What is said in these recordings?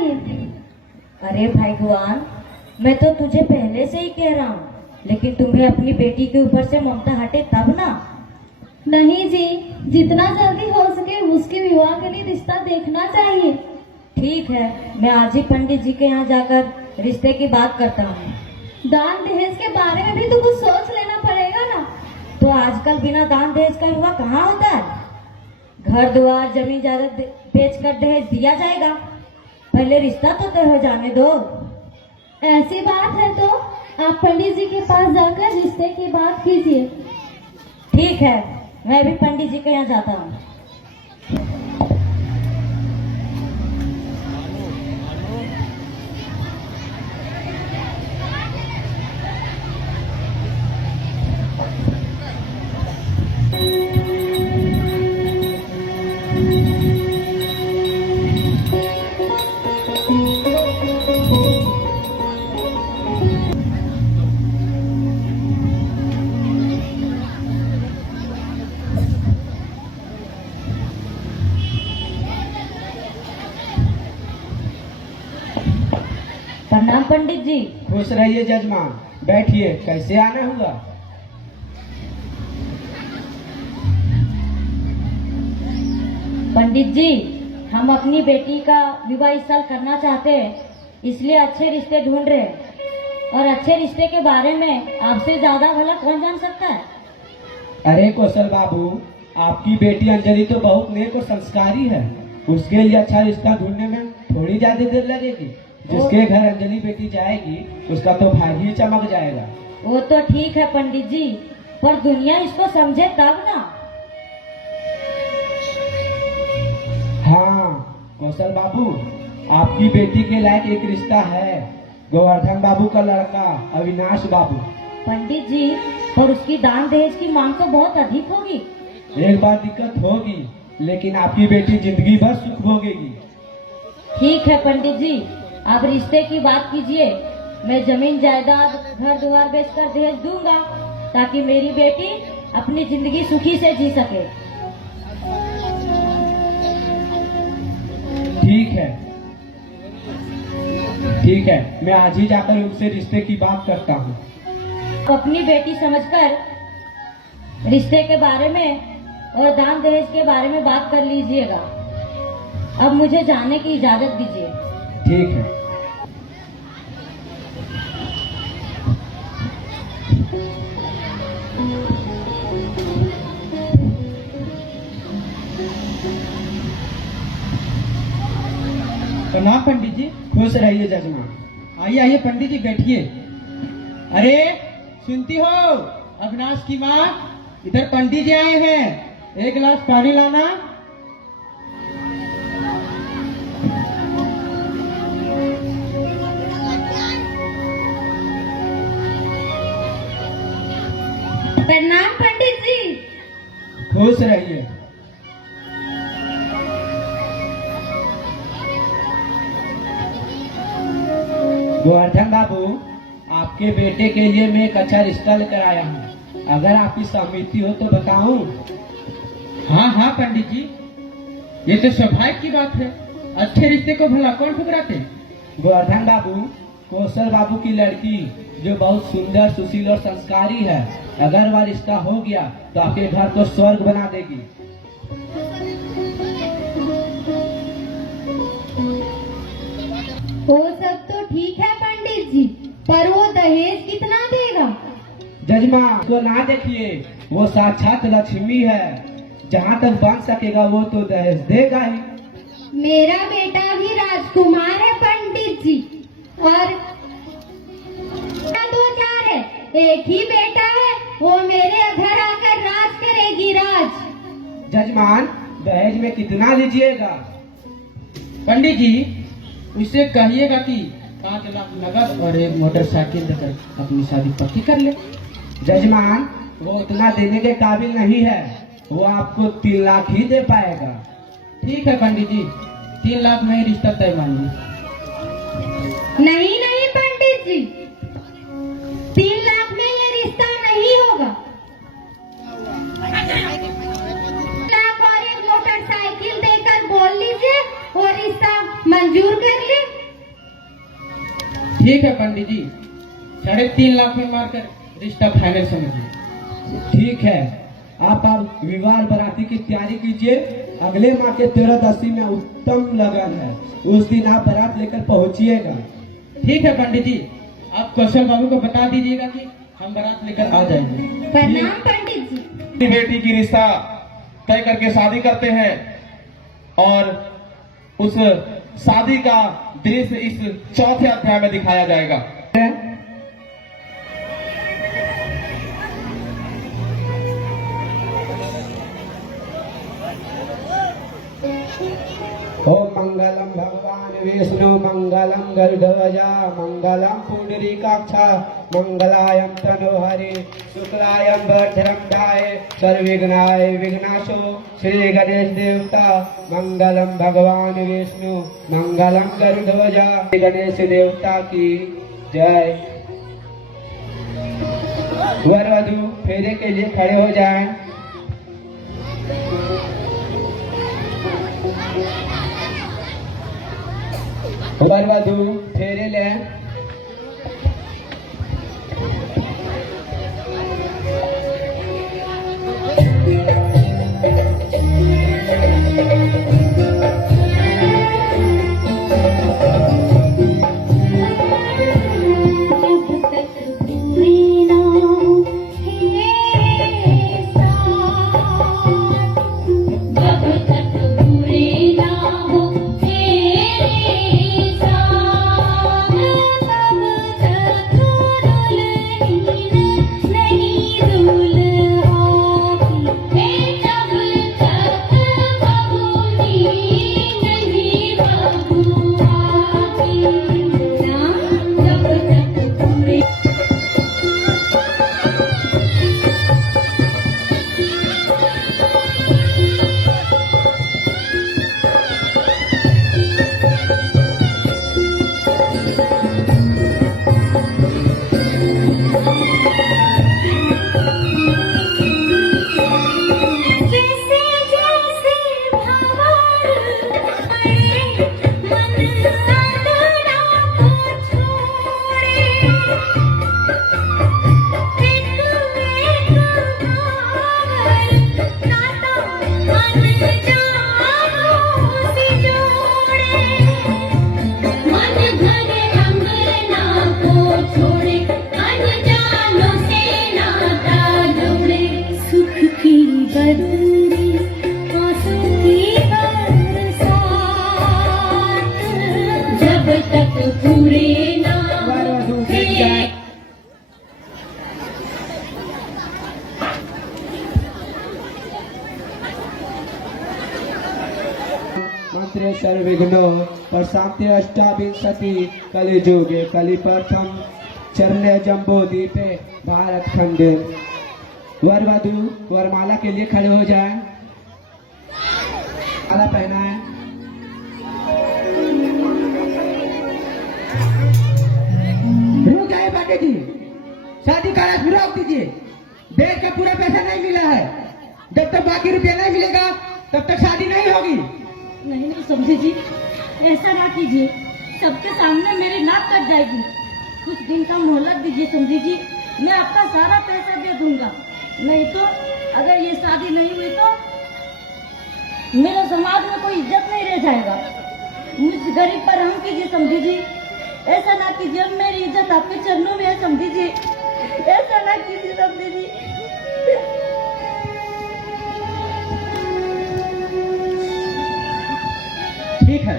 चाहिए। अरे भगवान, मैं तो तुझे पहले से ही कह रहा हूँ, लेकिन तुम्हें अपनी बेटी के ऊपर से ममता हटे तब ना। नहीं जी, जितना जल्दी हो सके उसके विवाह के लिए रिश्ता देखना चाहिए। ठीक है, मैं आज ही पंडित जी के यहाँ जाकर रिश्ते की बात करता हूँ। दान दहेज के बारे में भी तो कुछ सोच लेना पड़ेगा ना। तो आजकल बिना दान दहेज का विवाह कहाँ होता है? घर द्वार जमीन जायदाद बेच कर दहेज दिया जाएगा। पहले रिश्ता तो तय हो जाने दो। ऐसी बात है तो आप पंडित जी के पास जाकर रिश्ते की बात कीजिए। ठीक है, मैं भी पंडित जी के यहाँ जाता हूँ। प्रणाम पंडित जी। खुश रहिए जजमान, बैठिए। कैसे आना हुआ? पंडित जी, हम अपनी बेटी का विवाह इस साल करना चाहते हैं, इसलिए अच्छे रिश्ते ढूंढ रहे हैं। और अच्छे रिश्ते के बारे में आपसे ज्यादा भला कौन जान सकता है? अरे कौशल बाबू, आपकी बेटी अंजलि तो बहुत नेक और संस्कारी है। उसके लिए अच्छा रिश्ता ढूंढने में थोड़ी ज्यादा देर लगेगी। जिसके घर अंजलि बेटी जाएगी उसका तो भाई ही चमक जाएगा। वो तो ठीक है पंडित जी, पर दुनिया इसको समझे तब ना। हाँ कौशल बाबू, आपकी बेटी के लायक एक रिश्ता है। गोवर्धन बाबू का लड़का अविनाश बाबू। पंडित जी, पर उसकी दान दहेज की मांग तो बहुत अधिक होगी। एक बार दिक्कत होगी, लेकिन आपकी बेटी जिंदगी भर सुख भोगेगी। ठीक है पंडित जी, आप रिश्ते की बात कीजिए। मैं जमीन जायदाद घर द्वार बेचकर दहेज दूंगा, ताकि मेरी बेटी अपनी जिंदगी सुखी से जी सके। ठीक है, मैं आज ही जाकर उनसे रिश्ते की बात करता हूँ। तो अपनी बेटी समझकर रिश्ते के बारे में और दान दहेज के बारे में बात कर लीजिएगा। अब मुझे जाने की इजाजत दीजिए। ठीक है। प्रणाम पंडित जी। खुश रहिए जजमान। आइए आइए पंडित जी, बैठिए। अरे सुनती हो अविनाश की माँ, इधर पंडित जी आए हैं, एक गिलास पानी लाना। प्रणाम पंडित जी। खुश रहिए। गोवर्धन बाबू, आपके बेटे के लिए मैं एक अच्छा रिश्ता लेकर आया हूँ। अगर आपकी सहमति हो तो बताऊं? हाँ हाँ पंडित जी, ये तो स्वाभाविक की बात है। अच्छे रिश्ते को भला कौन ठुकराते? गोवर्धन बाबू, कौशल बाबू की लड़की जो बहुत सुंदर, सुशील और संस्कारी है, अगर वह रिश्ता हो गया तो आपके घर को स्वर्ग बना देगी। वो सब तो ठीक है पंडित जी, पर वो दहेज कितना देगा? जजमान को ना देखिए, वो साक्षात लक्ष्मी है। जहाँ तक बन सकेगा वो तो दहेज देगा ही। मेरा बेटा भी राजकुमार है पंडित जी, और दो चार है, एक ही बेटा है, वो मेरे घर आकर राज करेगी, राज। जजमान, दहेज में कितना लीजिएगा? पंडित जी, उससे कहिएगा कि 5 लाख नगद और एक मोटरसाइकिल देकर अपनी शादी पक्की कर ले। जजमान, वो उतना देने के काबिल नहीं है, वो आपको 3 लाख ही दे पाएगा। ठीक है पंडित जी, 3 लाख में ही रिश्ता तय मानिए। नहीं नहीं पंडित जी, 3 लाख में ये रिश्ता नहीं होगा। लाख और एक मोटरसाइकिल देकर बोल लीजिए और रिश्ता मंजूर कर ले। ठीक है पंडित जी, 3.5 लाख में मारकर रिश्ता फाइनल समझिए। ठीक है, आप अब विवाह बाराती की तैयारी कीजिए। अगले माह के 13-10 में उत्तम लगन है, उस दिन आप बारात लेकर पहुंचिएगा। ठीक है पंडित जी, आप कौशल बाबू को बता दीजिएगा कि हम बारात लेकर आ जाएंगे। प्रणाम पंडित जी। अपनी बेटी की रिश्ता तय करके शादी करते हैं और उस शादी का दृश्य इस चौथे अध्याय में दिखाया जाएगा। ओम मंगलम भगवान विष्णु मंगलम गरुड़ध्वजा मंगलम पुंडरीकाक्षा मंगलायम तनोहरि शुक्लायम भद्रम ध्याये सर्वविघ्नाय विघ्नाशो श्री गणेश देवता मंगलम भगवान विष्णु मंगलम गरुड़ध्वजा श्री गणेश देवता की जय। वर वधू फेरे के लिए खड़े हो जाएं। वर वधू फेरे लें। मंत्रे सर्वविघ्नो प्रशांति अष्टाविंशति कलिजुगे कलि प्रथम चरणे जम्बो दीपे भारत खंडे। वर वधू वरमाला के लिए खड़े हो जाएं। माला पहनाएं। रुक जाइए पंडित जी, शादी का राज पूरा कीजिए। बेड का पूरा पैसा नहीं मिला है, जब तक बाकी रुपया नहीं मिलेगा तब तक शादी नहीं होगी। नहीं नहीं समझी जी, ऐसा ना कीजिए, सबके सामने मेरी नाक कट जाएगी। कुछ दिन का मोहलत दीजिए समझी जी, मैं आपका सारा पैसा दे दूंगा। नहीं तो अगर ये शादी नहीं हुई तो मेरे समाज में कोई इज्जत नहीं रह जाएगा। मुझ गरीब पर रहम कीजिए समझी जी, ऐसा ना कीजिए। अब मेरी इज्जत आपके चरणों में है समझी जी, ऐसा ना कीजिए समझी जी। ठीक है,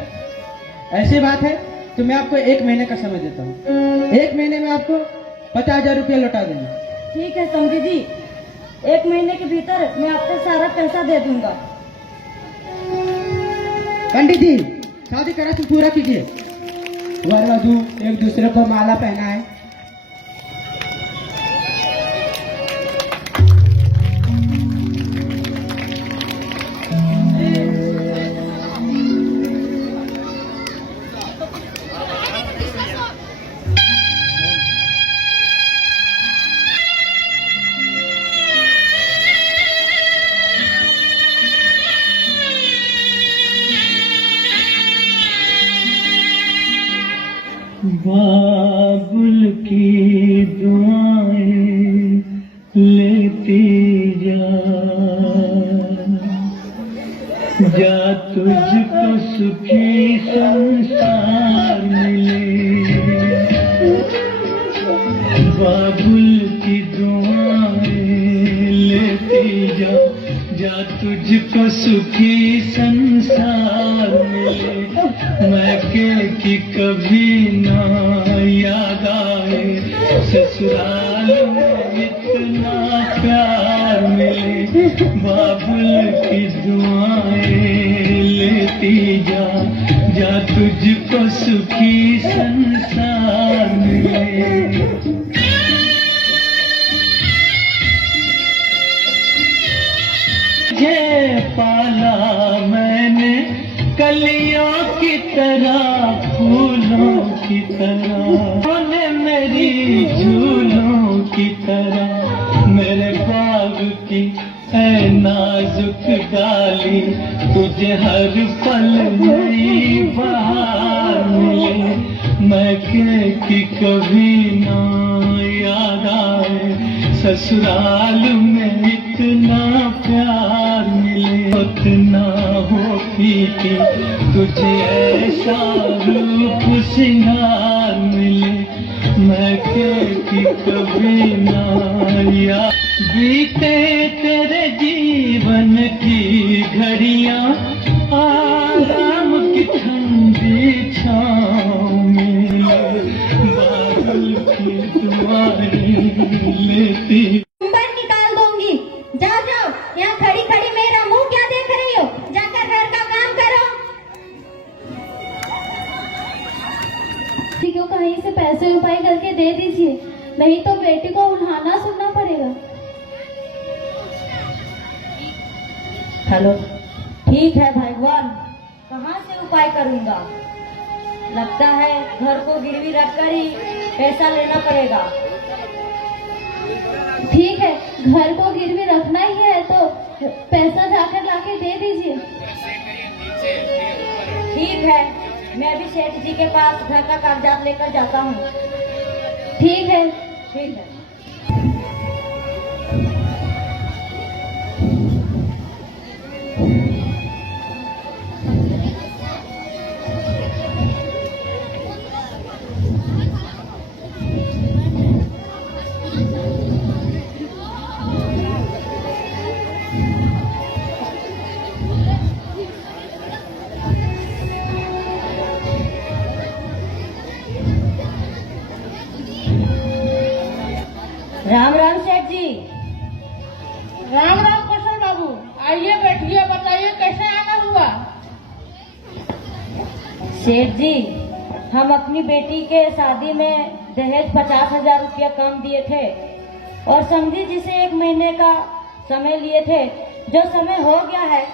ऐसी बात है तो मैं आपको 1 महीने का समय देता हूँ। 1 महीने में आपको 50,000 रुपया लौटा देना। ठीक है समझी जी, 1 महीने के भीतर मैं आपको सारा पैसा दे दूंगा। पंडित जी, शादी का रस्म पूरा कीजिए। वर वधू एक दूसरे को माला पहनाएं। बाबुल की दुआएं लेती जा तुझको सुखी संसार मिले। बाबुल की दुआएं लेती जा तुझको सुखी संसार मिले। मैं की कभी ना याद आए, ससुराल में इतना प्यार मिले। बाबुल की दुआएं लेती जा तुझको सुखी संसार मिले। ये पाला मैंने कलियों की तरह, फूलों की तरह, बोले मेरी झूलों की तरह। मेरे बाग की है नाजुक डाली, तुझे हर पल नई बहार मिले। मैं की कभी ना याद आए, ससुराल में इतना प्यार मिले। उतना हो फीकी तुझे ऐसा रूप सिंगार मिले। मैं की कभी ना याद, बीते तेरे जीवन की घड़ियां आराम की ठंडी छाँव में। बादल की दुआएं लेती। नंबर निकाल दूंगी। जाओ जाओ, यहाँ खड़ी खड़ी मेरा मुंह क्या देख रही हो? जाकर घर का काम करो। किसी को कहीं से पैसे उपाय करके दे दीजिए, नहीं तो बेटी को उल्हाना सुनना पड़ेगा। हेलो, ठीक है भगवान, कहाँ से उपाय करूँगा? लगता है घर को गिरवी रखकर ही पैसा लेना पड़ेगा। ठीक है, घर को गिरवी रखना ही है तो पैसा जाकर लाके दे दीजिए। ठीक है, मैं भी सेठ जी के पास घर का कागजात लेकर जाता हूँ। ठीक है। ठीक है। राम राम सेठ जी। राम राम कौशल बाबू, आइए बैठिए, बताइए कैसे आना हुआ? सेठ जी, हम अपनी बेटी के शादी में दहेज 50,000 रुपया कम दिए थे और समझी जी से 1 महीने का समय लिए थे, जो समय हो गया है,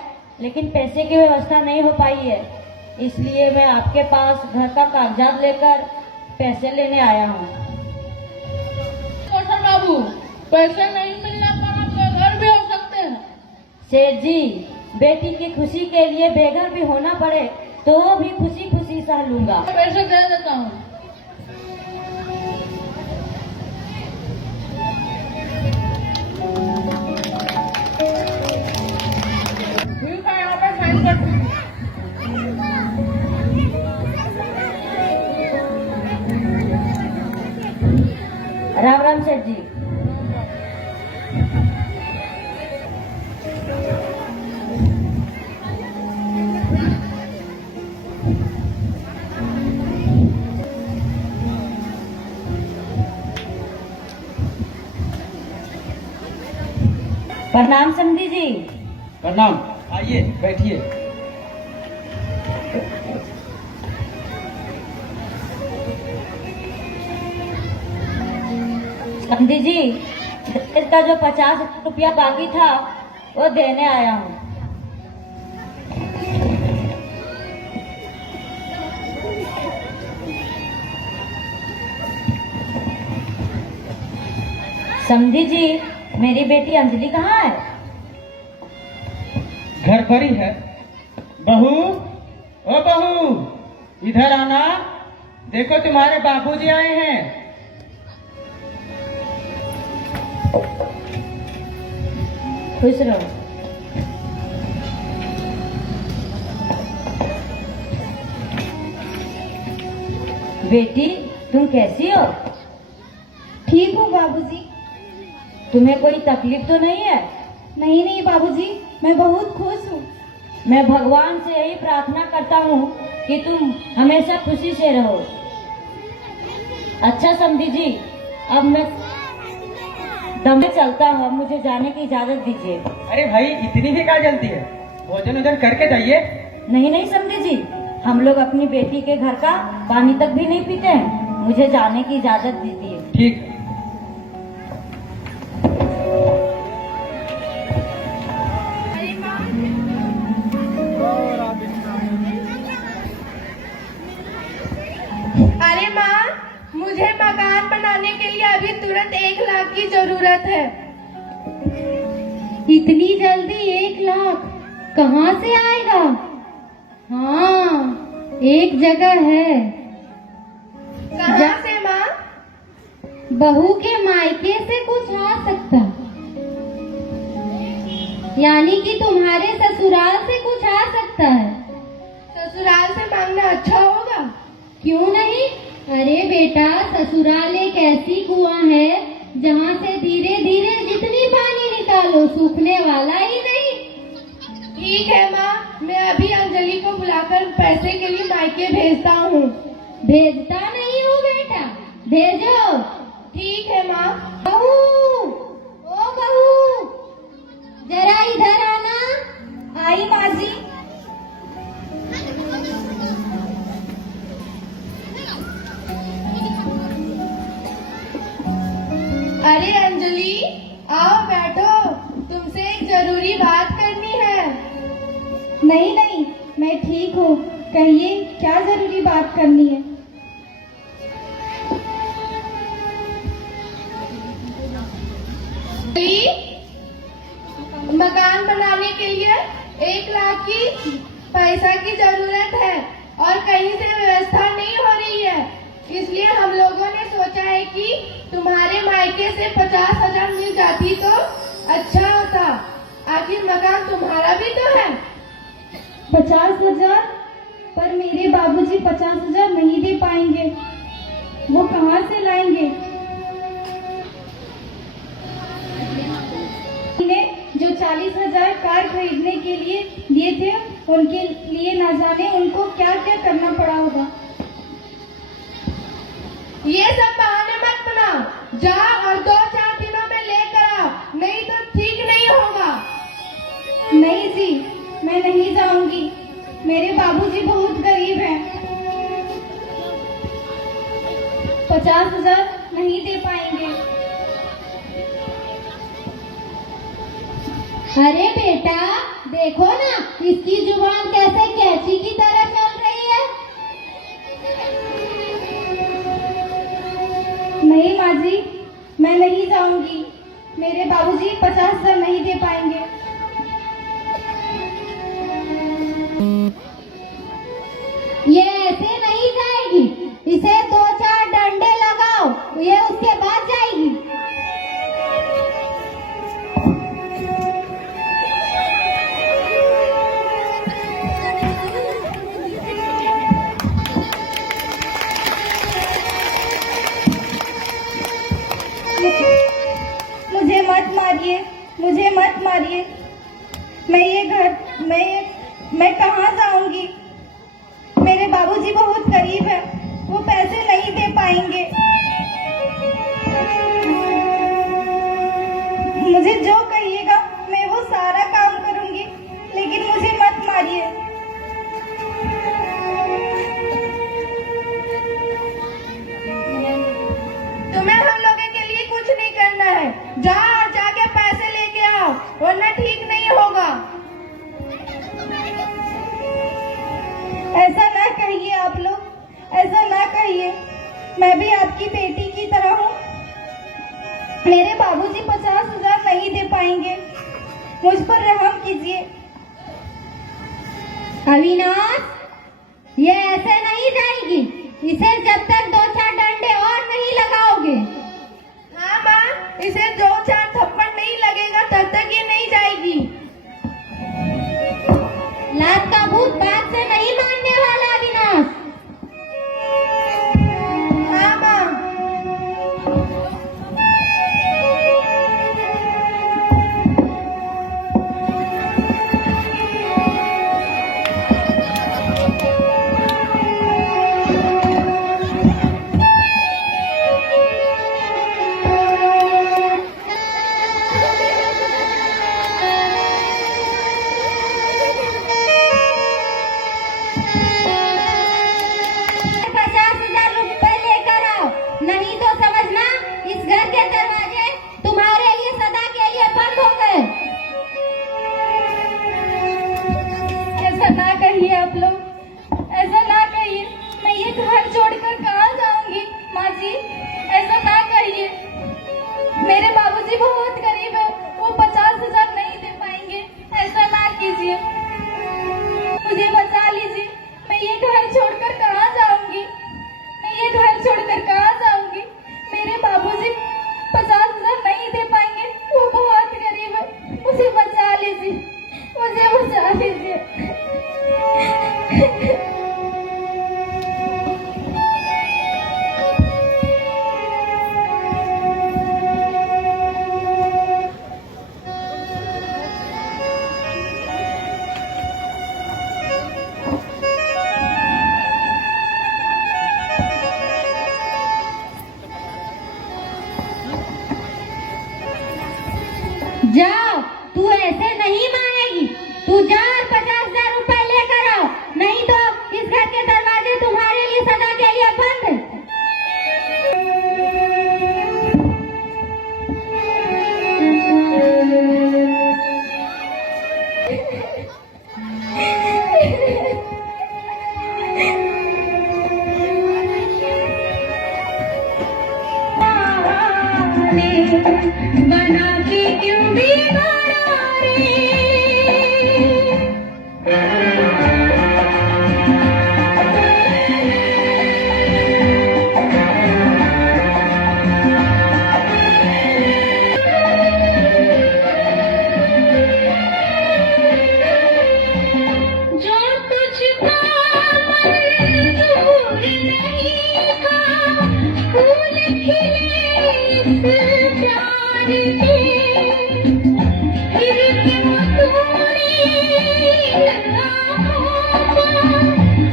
लेकिन पैसे की व्यवस्था नहीं हो पाई है। इसलिए मैं आपके पास घर का कागजात लेकर पैसे लेने आया हूँ। कौशल बाबू, पैसे नहीं मिलने पर आप बेघर भी हो सकते हैं। सेठ जी, बेटी की खुशी के लिए बेघर भी होना पड़े तो भी खुशी खुशी सह लूंगा। पैसे दे देता हूँ। ठीक है, यहाँ पे साइन कर दीजिए। राम राम सेठ जी। प्रणाम समधी जी। प्रणाम, आइए बैठिए। समधी जी, इसका जो 50 रुपया बाकी था वो देने आया हूँ। समधी जी, मेरी बेटी अंजलि कहाँ है? घर पर ही है। बहू, ओ बहू, इधर आना। देखो तुम्हारे बाबूजी आए हैं। खुश रहो। बेटी तुम कैसी हो? ठीक हूँ बाबूजी। तुम्हें कोई तकलीफ तो नहीं है? नहीं नहीं बाबूजी, मैं बहुत खुश हूँ। मैं भगवान से यही प्रार्थना करता हूँ कि तुम हमेशा खुशी से रहो। अच्छा समधी जी, अब मैं दम में चलता हूँ, अब मुझे जाने की इजाजत दीजिए। अरे भाई इतनी भी क्या जल्दी है, भोजन वोजन करके जाइए। नहीं नहीं समधी जी, हम लोग अपनी बेटी के घर का पानी तक भी नहीं पीते हैं, मुझे जाने की इजाजत दीजिए। ठीक। अरे माँ, मुझे मकान बनाने के लिए अभी तुरंत 1 लाख की जरूरत है। इतनी जल्दी 1 लाख कहाँ से आएगा? हाँ, एक जगह है। कहाँ से माँ? बहू के मायके से कुछ आ सकता, यानी कि तुम्हारे ससुराल से कुछ आ सकता है। ससुराल से मांगना अच्छा होगा? क्यों नहीं? अरे बेटा, ससुराल एक ऐसी कुआं है जहाँ से धीरे धीरे जितनी पानी निकालो सूखने वाला ही नहीं। ठीक है माँ, मैं अभी अंजलि को बुलाकर पैसे के लिए मायके भेजता हूँ। भेजता नहीं हूँ बेटा, भेजो। ठीक है माँ। बहू, ओ बहू, जरा इधर आना। आई माँ जी। अरे अंजलि, आओ बैठो, तुमसे एक जरूरी बात करनी है। नहीं नहीं, मैं ठीक हूँ। कहिए, क्या जरूरी बात करनी है? मकान बनाने के लिए 1 लाख की पैसा की जरूरत है और कहीं से व्यवस्था नहीं हो रही है, इसलिए हम लोगों ने सोचा है कि तुम्हारे मायके से 50,000 मिल जाती तो अच्छा होता। आखिर मकान तुम्हारा भी तो है। 50,000? पर मेरे बाबूजी 50,000 नहीं दे पाएंगे। वो कहाँ से लाएंगे? ने जो 40,000 कार खरीदने के लिए दिए थे, उनके लिए न जाने उनको क्या क्या करना पड़ा होगा। ये सब बहाने मत बनाओ, जाओ और 2-4 दिनों में लेकर आओ, नहीं तो ठीक नहीं होगा। नहीं जी, मैं नहीं जाऊंगी। मेरे बाबूजी बहुत गरीब हैं। 50,000 नहीं दे पाएंगे। अरे बेटा, देखो ना, इसकी जुबान कैसे कैंची की तरह चल रही है। नहीं माँ जी, मैं नहीं जाऊंगी। मेरे बाबूजी 50,000 नहीं दे पाएंगे। ये ऐसे नहीं जाएगी, इसे 2-4 डंडे लगाओ, ये उसके बाद जाएगी। मुझे मत मारिए, मुझे मत मारिए। मैं कहाँ जाऊंगी? मेरे बाबूजी बहुत गरीब हैं, वो पैसे नहीं दे पाएंगे। मुझे जो कहिएगा मैं वो सारा काम करूंगी, लेकिन मुझे मत मारिए। तुम्हें हम लोगों के लिए कुछ नहीं करना है, जाओ और जाके पैसे लेके आओ, वरना ठीक नहीं होगा। ऐसा ना कहिए आप लोग, ऐसा ना कहिए। मैं भी आपकी बेटी की तरह हूँ। मेरे बाबूजी 50,000 नहीं दे पाएंगे, मुझ पर रहम कीजिए। अविनाश, ये ऐसे नहीं जाएगी। इसे जब तक 2-4 डंडे और नहीं लगाओगे। हाँ माँ, इसे 2-4 थप्पड़ नहीं लगेगा तब तक ये नहीं जाएगी। लात का भूत बात से नहीं मानने वाला अविनाश। हाँ माँ। ऐसा ना कहिए आप लोग, ऐसा ना कहिए। मैं ये घर छोड़कर कहाँ जाऊंगी माँ जी, ऐसा ना कहिए। मेरे बाबूजी बहुत गरीब है, वो 50,000 नहीं दे पाएंगे। ऐसा ना कीजिए, मुझे बचा लीजिए। मैं ये घर छोड़कर कहाँ जाऊंगी, मैं ये घर छोड़कर कहाँ जाऊंगी। मेरे बाबूजी 50,000 नहीं दे पाएंगे, वो बहुत गरीब है। मुझे बचा लीजिए, मुझे बचा लीजिए। जाओ, तू ऐसे नहीं मानेगी। तू जा और 50,000 रुपए लेकर आओ, नहीं तो इस घर के दरवाजे तुम्हारे लिए सदा के लिए बंद है। बना के क्यों बिगाड़ा रे। जो तुझको मंजूर नहीं था, फूल खिले इस प्यार के, फिर क्यों तूने आँखों को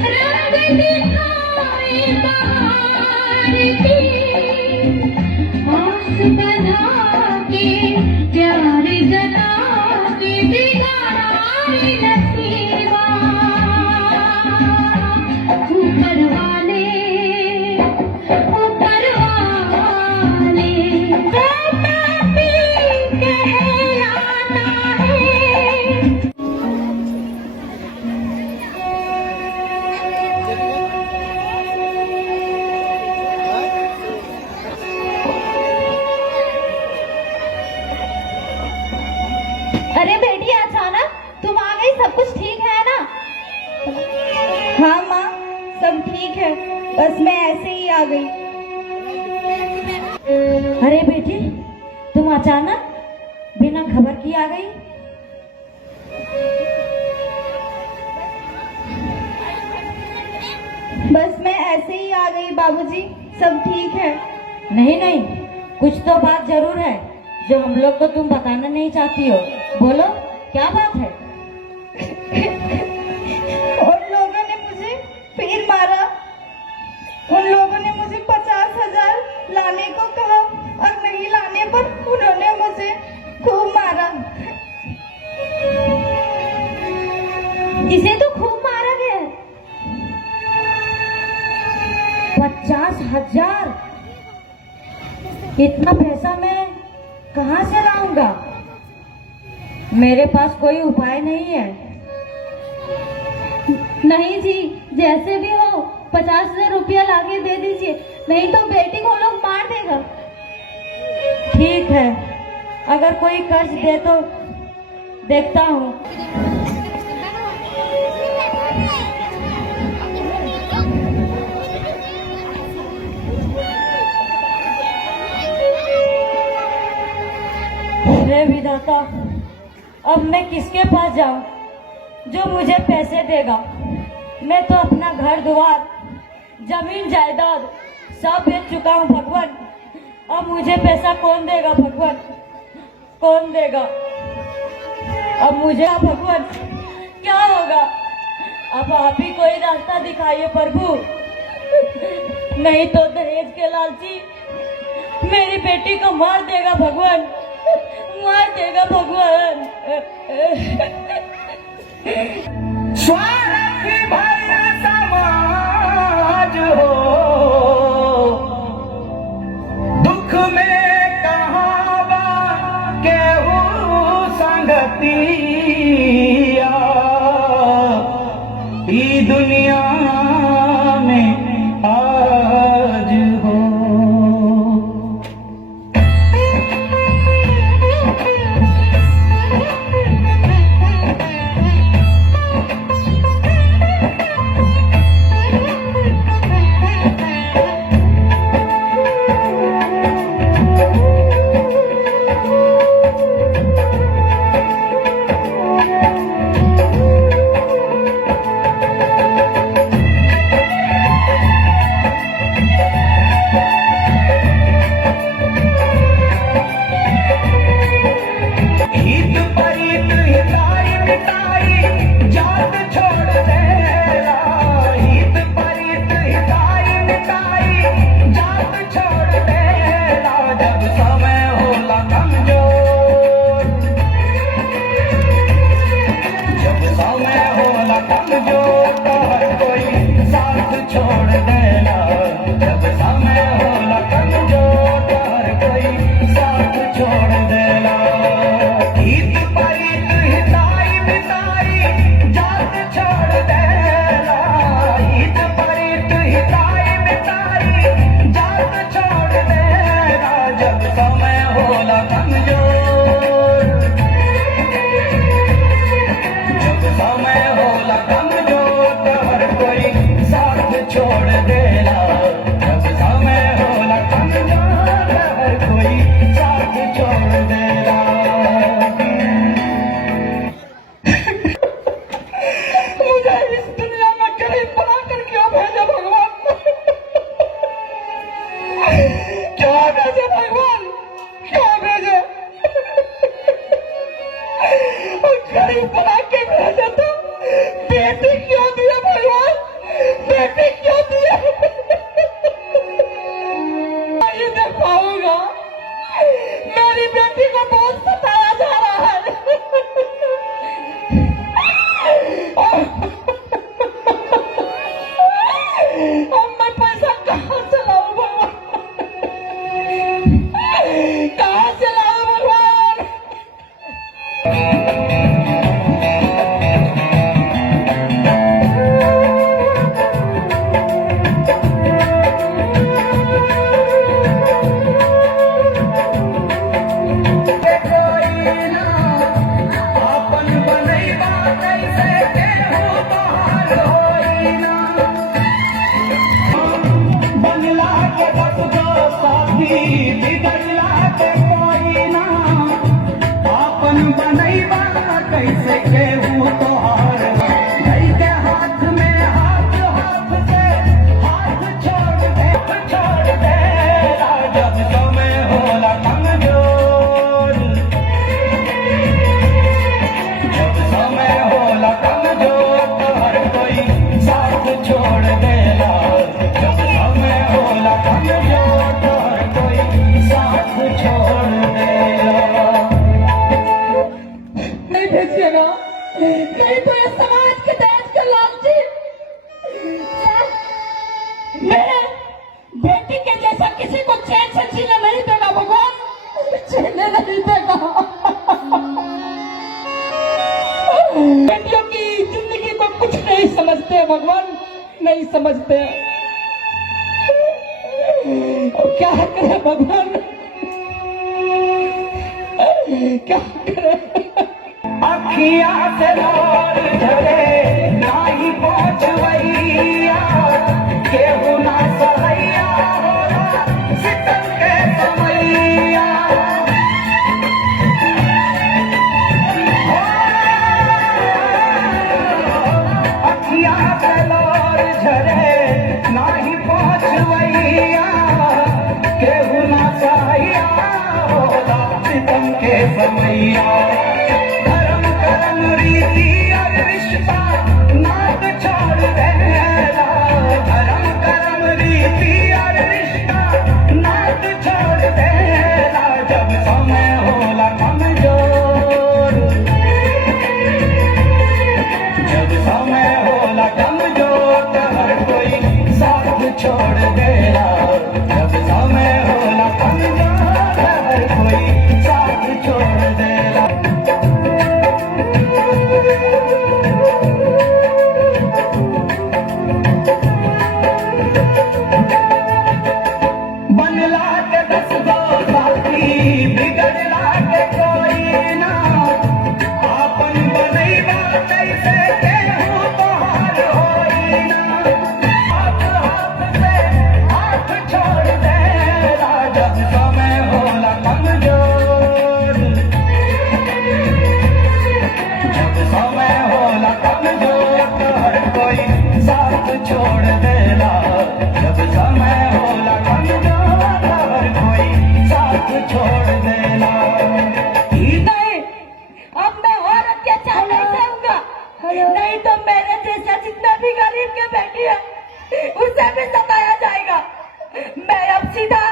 रंग दिखाए बाहर के। आस बना के प्यार जला के बिगाड़ा रे नसीबा। ऊपर वाले बेटा भी कहलाता है। अरे बेटी, अचानक तुम आ गई, सब कुछ ठीक है ना? हाँ माँ, सब ठीक है, बस मैं ऐसे ही आ गई। अरे बेटी, तुम अचानक बिना खबर की आ गई। बस मैं ऐसे ही आ गई बाबूजी, सब ठीक है। नहीं नहीं, कुछ तो बात जरूर है जो हम लोग को तुम बताना नहीं चाहती हो। बोलो, क्या बात है? उन लोगों ने मुझे फिर मारा। उन लोगों ने मुझे 50,000 लाने को कहा और नहीं लाने पर उन्होंने मुझे खूब मारा। इसे तो खूब मारा गया है। 50,000? इतना पैसा मैं कहाँ से लाऊंगा? मेरे पास कोई उपाय नहीं है। नहीं जी, जैसे भी हो 50,000 रुपया लाके दे दीजिए, नहीं तो बेटी को लोग मार देगा। ठीक है, अगर कोई कर्ज दे तो देखता हूँ। हे विधाता, अब मैं किसके पास जाऊं जो मुझे पैसे देगा? मैं तो अपना घर द्वार, जमीन जायदाद सब बेच चुका हूं भगवान। अब मुझे पैसा कौन देगा भगवान, कौन देगा? अब मुझे भगवान क्या होगा? अब आप ही कोई रास्ता दिखाइए प्रभु, नहीं तो दहेज के लालची मेरी बेटी को मार देगा भगवान, मार देगा भगवान। स्वार्थी भय समाज हो, दुख में कहाँ बा केहू संगतिया, ई दुनिया में आज हो। हित परित हिताई मिताई जात छोड़ देला, हित परित हिताई मिताई जात छोड़ देला, जब समय होला कमजोर, जब समय होला कमजोर तो हर कोई साथ छोड़ देला, जब समय होला कमजोर तो हर कोई साथ छोड़ देला। हित परित हिताई मिताई जात छोड़ देला, हित परित हिताई मिताई जात छोड़ देला, जब समय होला कमजोर, जब समय होला कमजोर तो हर कोई साथ छोड़ देला, जब समय होला कमजोर तो हर कोई साथ छोड़ देला। मुझे इस दुनिया में गरीब बनाकर क्यों भेजे भगवान, क्यों भेजे भगवान, क्यों भेजे? गरीब बना के भेजे तो बेटी क्यों दिया भगवान, बेटी क्यों दिया? नहीं दे पाऊंगा, मेरी बेटी को बहुत सताया जा रहा है। अब मैं पैसा कहाँ से लाऊं भगवान, कहाँ से लाऊं भगवान? कोई ना अपन बनैबा कैसे केहू बाहर होई ना, बनला के बस गो साथी बिगड़ला के कोई ना, अपन बनैबा कैसे केहू तोहार धई के हाथ में हाथ, हाथ से हाथ छोड़ दे, छोड़ दे, जब समय होला कमजोर, जब समय होला कमजोर तो हर कोई साथ छोड़ देला, जब समय होला कमजोर तो हर कोई साथ छोड़ देला। नहीं भेजिएगा, नहीं तो ये समाज के दहेज के लालची मेरे बेटी के जैसा किसी को चैन से जीने नहीं देगा भगवान, जीने नहीं देगा। बेटियों की जिंदगी को कुछ नहीं समझते भगवान, नहीं समझते। और क्या करे भगवान, क्या करे? अखिया से लोर झरे नाही पहुंचवैया, केहू ना सहैया होला सितम के समैया। मैया धर्म कर्म रीति और रिश्ता नात छोड़ देला धर्म कर्म रीति और रिश्ता नात छोड़ देला जब समय होला कमजोर जब समय होला कमजोर तो हर कोई साथ छोड़ देला जब समय होला कमजोर तो हर कोई साथ छोड़ देला बनला के 10 गो साथी बिगड़ला के कोई ना आपन बनैबा कैसे केहू तोहार होई ना हाथ हाथ से हाथ छोड़ देला जब समय होला कमजोर जब समय होला कमजोर तो हर कोई साथ छोड़ देला जब समय होला कमजोर तो हर कोई साथ छोड़ देला नहीं, अब मैं और अत्याचार नहीं सहूंगा। नहीं तो मेरे जैसा जितना भी गरीब के बेटी है उसे भी सताया जाएगा। मैं अब सीधा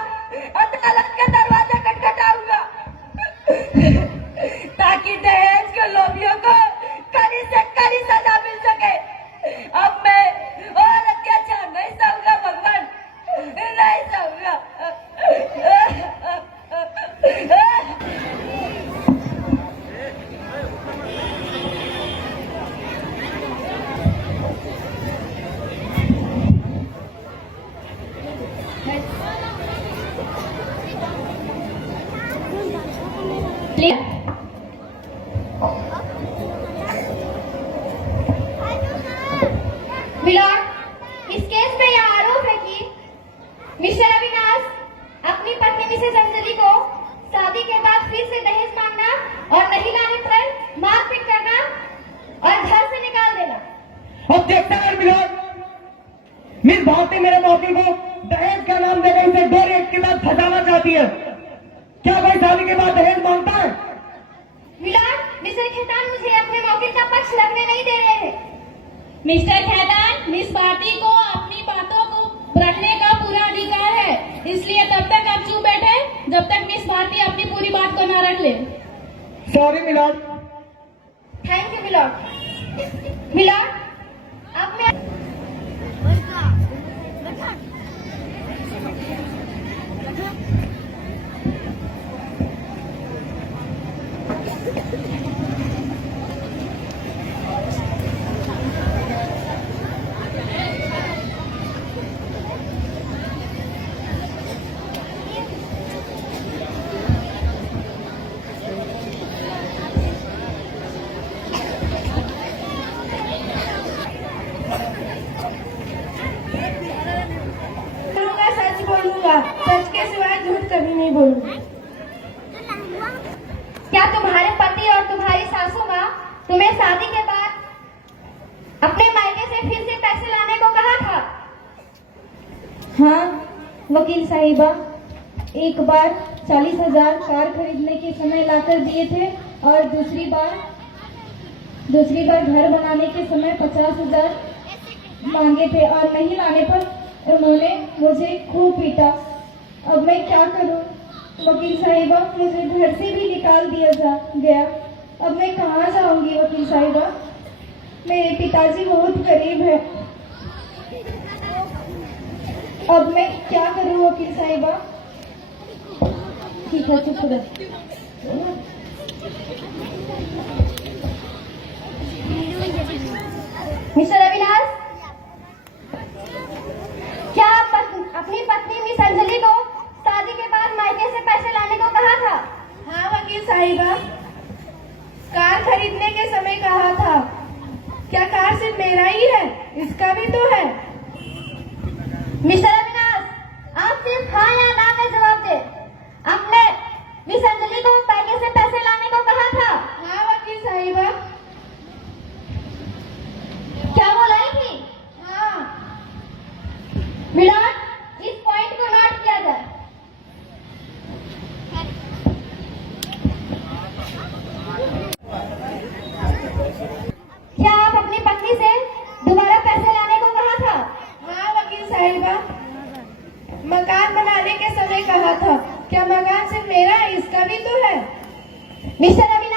अदालत के दरवाजे खटखटाऊंगा ताकि दहेज के लोभियों को कड़ी से कड़ी सजा मिल सके। अब मैं और अत्याचार नहीं सहूंगा भगवान, नहीं सहूंगा। मिलॉर्ड, इस केस में यह आरोप है कि मिस्टर अविनाश अपनी पत्नी मिसेस अंजलि को शादी के बाद फिर से दहेज मांगना और नहीं लाने पर मारपीट करना और घर से निकाल देना। अब देखता है मिलोड मिस भारती मेरे मौके को दहेज का नाम देकर उसे 2 रेट के बाद फंसाना चाहती है। क्या भाई शादी के बाद दहेज मांगता है? मिलॉर्ड, मिस्टर खेतान मुझे अपने मौके का पक्ष लगने नहीं दे रहे हैं। मिस्टर खेतान, मिस भारती को अपनी बातों को रखने का पूरा अधिकार है, इसलिए तब तक आप चुप बैठे जब तक मिस भारती अपनी पूरी बात को न रख ले। Sorry milord. Thank you milord. Milord, अब मैं सच बोलूंगा, सच के सिवाय झूठ कभी नहीं बोलूंगी। क्या तुम्हारे पति और तुम्हारी सासू माँ तुम्हें शादी के बाद अपने मायके से फिर से पैसे लाने को कहा था? हाँ वकील साहिबा, एक बार 40,000 कार खरीदने के समय लाकर दिए थे और दूसरी बार घर बनाने के समय 50,000 मांगे थे और नहीं लाने पर उन्होंने मुझे खूब पीटा। अब मैं क्या करूं? वकील साहिबा, मुझे घर से भी निकाल दिया गया। अब मैं कहाँ जाऊंगी वकील साहिबा? मेरे पिताजी बहुत गरीब है। अब मैं क्या करूं वकील साहिबा? ठीक है, चुप रहो। मिस्टर अविनाश, क्या आप अपनी पत्नी मिस अंजलि को शादी के बाद मायके से पैसे लाने को कहा था? हाँ वकील साहिबा, कार खरीदने के समय कहा था। क्या कार सिर्फ मेरा ही है? इसका भी तो है। मिस्टर अविनाश, आप सिर्फ हाँ या ना में जवाब दे। आपने मिस अंजलि को पैके से पैसे लाने को कहा था? हाँ वकील साहिबा। क्या वो लाई थी? हाँ। मिलॉर्ड, कहा था, क्या मकान सिर्फ मेरा है? इसका भी तो है। मिस्टर अविनाश